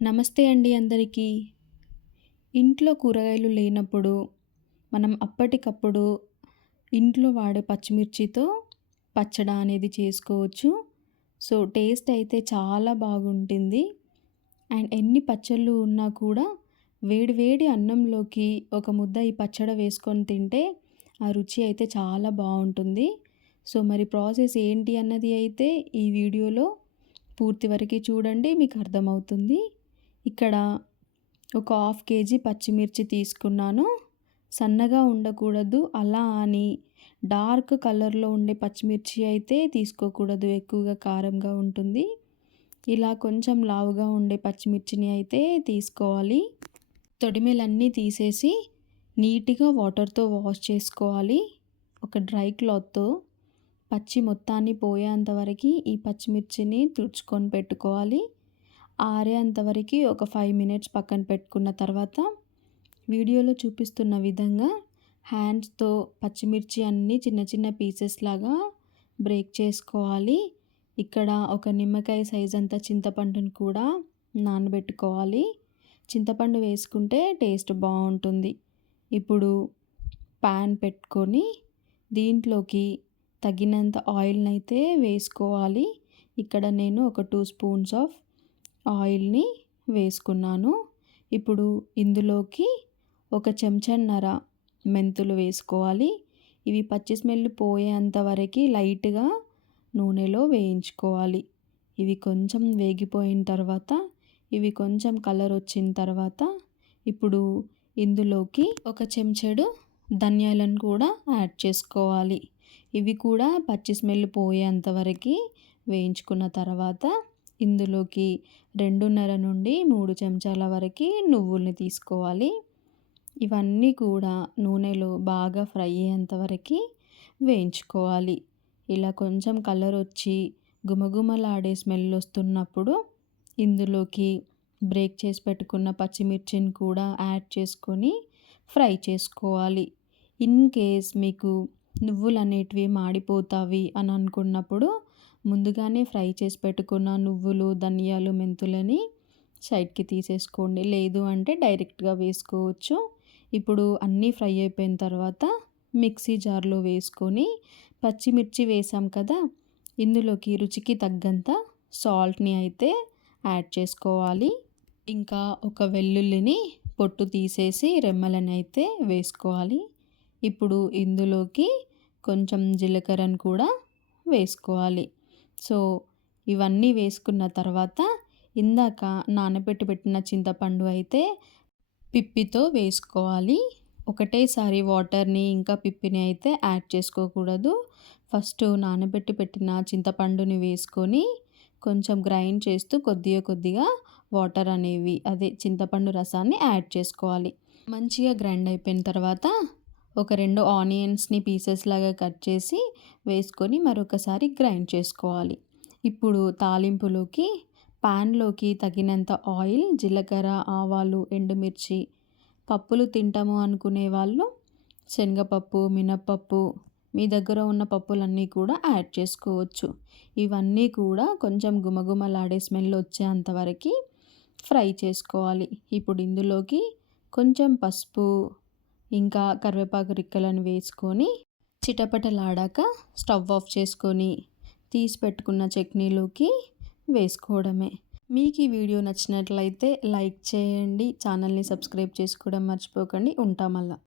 నమస్తే అండి అందరికీ. ఇంట్లో కూరగాయలు లేనప్పుడు మనం అప్పటికప్పుడు ఇంట్లో వాడే పచ్చిమిర్చితో పచ్చడి అనేది చేసుకోవచ్చు. సో, టేస్ట్ అయితే చాలా బాగుంటుంది. అండ్ ఎన్ని పచ్చళ్ళు ఉన్నా కూడా వేడి వేడి అన్నంలోకి ఒక ముద్ద ఈ పచ్చడి వేసుకొని తింటే ఆ రుచి అయితే చాలా బావుంటుంది. సో, మరి ప్రాసెస్ ఏంటి అన్నది అయితే ఈ వీడియోలో పూర్తి వరకు చూడండి, మీకు అర్థమవుతుంది. ఇక్కడ ఒక హాఫ్ కేజీ పచ్చిమిర్చి తీసుకున్నాను. సన్నగా ఉండకూడదు, అలా అని డార్క్ కలర్లో ఉండే పచ్చిమిర్చి అయితే తీసుకోకూడదు, ఎక్కువగా కారంగా ఉంటుంది. ఇలా కొంచెం లావుగా ఉండే పచ్చిమిర్చిని అయితే తీసుకోవాలి. తొడిమెలన్నీ తీసేసి నీట్గా వాటర్తో వాష్ చేసుకోవాలి. ఒక డ్రై క్లాత్తో పచ్చి మొత్తాన్ని పోయేంత వరకు ఈ పచ్చిమిర్చిని తుడుచుకొని పెట్టుకోవాలి. ఆరేంతవరకు ఒక 5 మినిట్స్ పక్కన పెట్టుకున్న తర్వాత వీడియోలో చూపిస్తున్న విధంగా హ్యాండ్స్తో పచ్చిమిర్చి అన్నీ చిన్న చిన్న పీసెస్ లాగా బ్రేక్ చేసుకోవాలి. ఇక్కడ ఒక నిమ్మకాయ సైజ్ అంత చింతపండుని కూడా నానబెట్టుకోవాలి. చింతపండు వేసుకుంటే టేస్ట్ బాగుంటుంది. ఇప్పుడు ప్యాన్ పెట్టుకొని దీంట్లోకి తగినంత ఆయిల్ని అయితే వేసుకోవాలి. ఇక్కడ నేను ఒక 2 స్పూన్స్ ఆఫ్ ఆయిల్ని వేసుకున్నాను. ఇప్పుడు ఇందులోకి ఒక చెంచాన్నర మెంతులు వేసుకోవాలి. ఇవి పచ్చి స్మెల్ పోయేంత వరకు లైట్గా నూనెలో వేయించుకోవాలి. ఇవి కొంచెం వేగిపోయిన తర్వాత, ఇవి కొంచెం కలర్ వచ్చిన తర్వాత ఇప్పుడు ఇందులోకి ఒక చెంచాడు ధనియాలను కూడా యాడ్ చేసుకోవాలి. ఇవి కూడా పచ్చి స్మెల్ పోయేంత వరకు వేయించుకున్న తర్వాత ఇందులోకి 2.5 నుండి 3 చెంచాల వరకు నువ్వుల్ని తీసుకోవాలి. ఇవన్నీ కూడా నూనెలో బాగా ఫ్రై అయ్యేంత వరకు వేయించుకోవాలి. ఇలా కొంచెం కలర్ వచ్చి గుమగుమలాడే స్మెల్ వస్తున్నప్పుడు ఇందులోకి బ్రేక్ చేసి పెట్టుకున్న పచ్చిమిర్చిని కూడా యాడ్ చేసుకొని ఫ్రై చేసుకోవాలి. ఇన్ కేస్ మీకు నువ్వులు అనేటివి మాడిపోతావి అని అనుకున్నప్పుడు ముందుగానే ఫ్రై చేసి పెట్టుకున్న నువ్వులు, ధనియాలు, మెంతులని సైడ్కి తీసేసుకోండి. లేదు అంటే డైరెక్ట్గా వేసుకోవచ్చు. ఇప్పుడు అన్నీ ఫ్రై అయిపోయిన తర్వాత మిక్సీ జార్లో వేసుకొని పచ్చిమిర్చి వేసాం కదా, ఇందులోకి రుచికి తగ్గంత సాల్ట్ని అయితే యాడ్ చేసుకోవాలి. ఇంకా ఒక వెల్లుల్లిని పొట్టు తీసేసి రెమ్మలని అయితే వేసుకోవాలి. ఇప్పుడు ఇందులోకి కొంచెం జీలకర్రను కూడా వేసుకోవాలి. సో, ఇవన్నీ వేసుకున్న తర్వాత ఇందాక నానబెట్టి పెట్టిన చింతపండు అయితే పిప్పితో వేసుకోవాలి. ఒకటేసారి వాటర్ని ఇంకా పిప్పిని అయితే యాడ్ చేసుకోకూడదు. ఫస్ట్ నానబెట్టి పెట్టిన చింతపండుని వేసుకొని కొంచెం గ్రైండ్ చేస్తూ కొద్దిగా వాటర్ అనేవి, అదే చింతపండు రసాన్ని యాడ్ చేసుకోవాలి. మంచిగా గ్రైండ్ అయిపోయిన తర్వాత ఒక 2 ఆనియన్స్ని పీసెస్ లాగా కట్ చేసి వేసుకొని మరొకసారి గ్రైండ్ చేసుకోవాలి. ఇప్పుడు తాలింపులోకి ప్యాన్లోకి తగినంత ఆయిల్, జీలకర్ర, ఆవాలు, ఎండుమిర్చి, పప్పులు తింటాము అనుకునే వాళ్ళు శనగపప్పు, మినప్పప్పు, మీ దగ్గర ఉన్న పప్పులన్నీ కూడా యాడ్ చేసుకోవచ్చు. ఇవన్నీ కూడా కొంచెం గుమగుమలాడే స్మెల్ వచ్చేంత వరకు ఫ్రై చేసుకోవాలి. ఇప్పుడు ఇందులోకి కొంచెం పసుపు, ఇంకా కరివేపాకు రిక్కలను వేసుకొని చిటపటలాడాక స్టవ్ ఆఫ్ చేసుకొని తీసి పెట్టుకున్న చట్నీలోకి వేసుకోవడమే. మీకు ఈ వీడియో నచ్చినట్లయితే లైక్ చేయండి, ఛానల్ని సబ్స్క్రైబ్ చేసుకోవడం మర్చిపోకండి. ఉంటాం మళ్ళా.